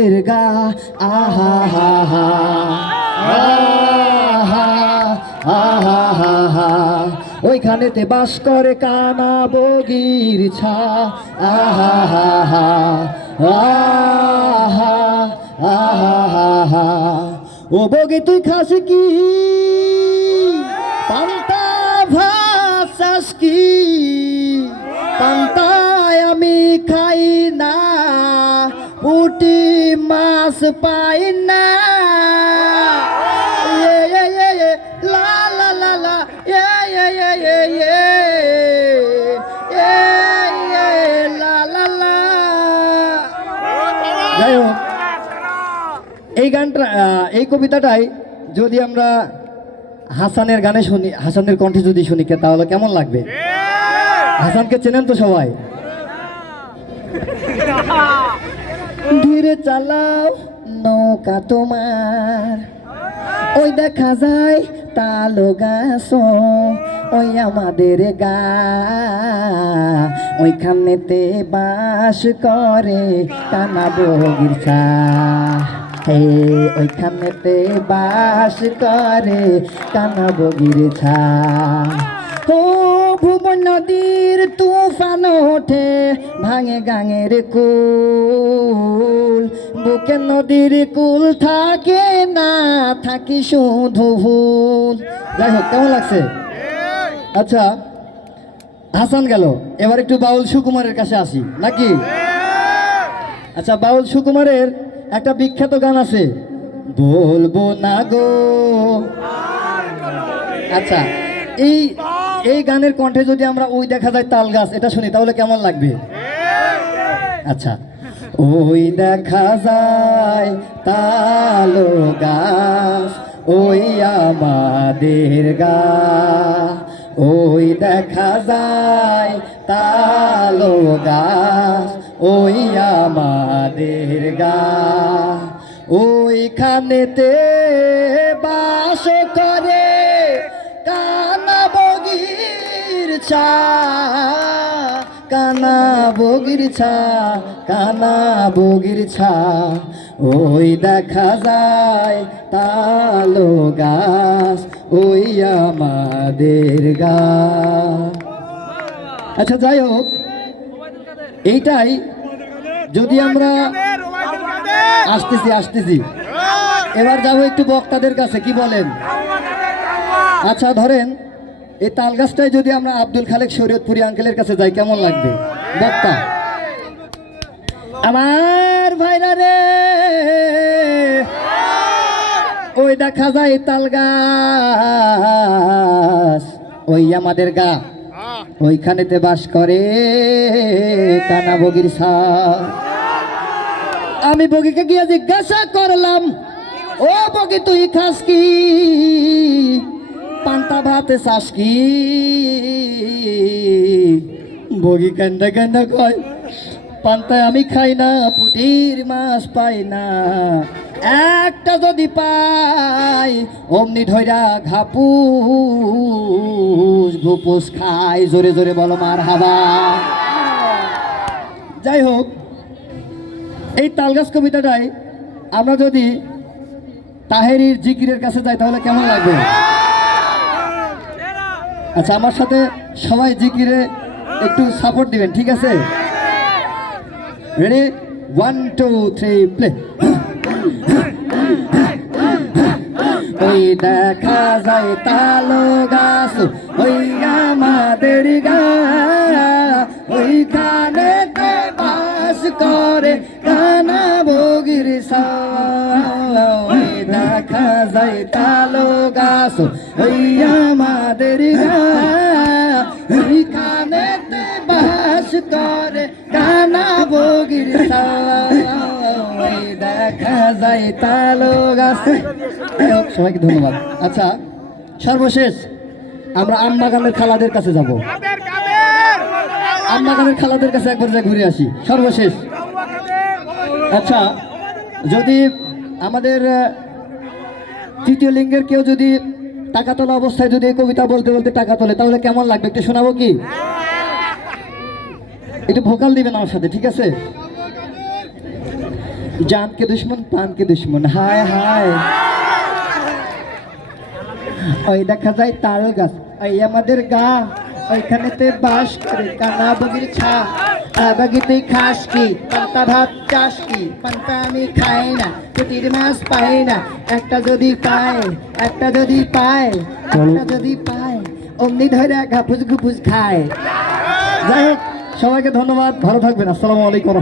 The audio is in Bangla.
গা আহা, হা হা। আহা হা হা। ওইখানেতে বাস করে কানা, বগির ছা। আহা, হা হা। আহা আহা, হা হা। ও বগি, তুই খাস কি? মাছ পাই না লা লা লা লা এ, এ, এ, এ, এ, যাই হোক এই গানটা এই কবিতাটাই যদি আমরা হাসানের গানে শুনি হাসানের কণ্ঠে যদি শুনি তাহলে কেমন লাগবে? হাসানকে চেনেন তো সবাই। ধীরে চালাও নৌকা তোমার। ওই দেখা যায় তালো গাছ ওই আমাদের গা। ওইখানেতে বাস করে কানা বগির ছা হে, ওইখানেতে বাস করে কানা বগির ছা ভুবন নদীর তুফান ওঠে, ভাঙে গাঙের কুল। বুকে নদীর কুল থাকে না, থাকি শুধু ভুল। যাই হোক, কেমন লাগছে? আচ্ছা হাসান গেল। এবার একটু বাউল সুকুমারের কাছে আসি, নাকি? আচ্ছা বাউল সুকুমারের একটা বিখ্যাত গান আছে, বলব না গো। আচ্ছা এই এই গানের কণ্ঠে যদি আমরা ওই দেখা যায় তাল গাছ, এটা শুনি, তাহলে কেমন লাগবে? আচ্ছা। ওই দেখা যায় তালো গাছ, ওই আমাদের গা। ওই দেখা যায় তালো গাছ, ওই আমাদের গা। ওইখানেতে ছা, কানা বগির ছা, কানা বগির ছা। ওই দেখা যায় তালো গাছ, ওই আমাদের গা আচ্ছা যাই হোক, এইটাই যদি আমরা আসতেছি আসতেছি। এবার যাব একটু বক্তাদের কাছে, কি বলেন? আচ্ছা ধরেন এই তাল গাছটাই যদি আমরা আব্দুল খালেক শরীয়তপুরি আঙ্কেলের কাছে যাই, কেমন লাগবে? বক্তা। আমার ভাইরা রে, ওই দেখা যায় তাল গাছ ওই আমাদের গা। ওইখানেতে বাস করে কানা বগির আমি বগিকে গিয়ে জিজ্ঞাসা করলাম, ও বগি, তুই খাস কি? পান্তা ভাতে চাস কি? বগি কান্দা কান্দা কয়, পান্তায় আমি খাই না, পুটির মাছ পাই না। একটা যদি পাই, অমনি ধৈরা ঘাপুস, ঘুপুস খাই। জোরে জোরে বলো মার হাবা। যাই হোক, এই তালগাছ কবিতাটাই আমরা যদি তাহেরির জিকিরের কাছে যাই, তাহলে কেমন লাগবে? আচ্ছা আমার সাথে সবাই জিকিরে একটু সাপোর্ট দিবেন, ঠিক আছে? Ready one two three play ওই দেখা যায় তালো গাছ, ওই আমাদের গা ওইখানে বাস করে কানা বগির সা দেখা যায় তালো গাছ, ওই আমাদের ওইখানে বাস করে কানা বগির ওই দেখা যায় তালো গাছ। সবাইকে ধন্যবাদ। আচ্ছা সর্বশেষ আমরা আমবাগানের খালাদের কাছে যাব। আমবাগানের খালাদের কাছে একবার যা ঘুরে আসি। সর্বশেষ। আচ্ছা যদি আমাদের তৃতীয় লিঙ্গের কেউ যদি টাকা তোলা অবস্থায় যদি কবিতা বলতে বলতে টাকা তোলে, তাহলে কেমন লাগবে? একটু শোনাবো কি? একটু ভোকাল দিবেন আমার সাথে, ঠিক আছে? জানকে দুশ্মন প্রাণকে দুশ্মন, হায় হায়। ওই দেখা যায় তাল গাছ, ওই আমাদের গা, ওইখানেতে বাস করে, কানা বগির ছা। আবাগি তুই খাস কি পান্তা ভাত চাস কি পান্তা আমি খাই না প্রতির মাস পাই না একটা যদি পায় একটা যদি পায় একটা যদি পায় অমনি ধরে ঘাপুস ঘুপুস খায়। যাই হোক সবাইকে ধন্যবাদ ভালো থাকবেন আসসালামু আলাইকুম।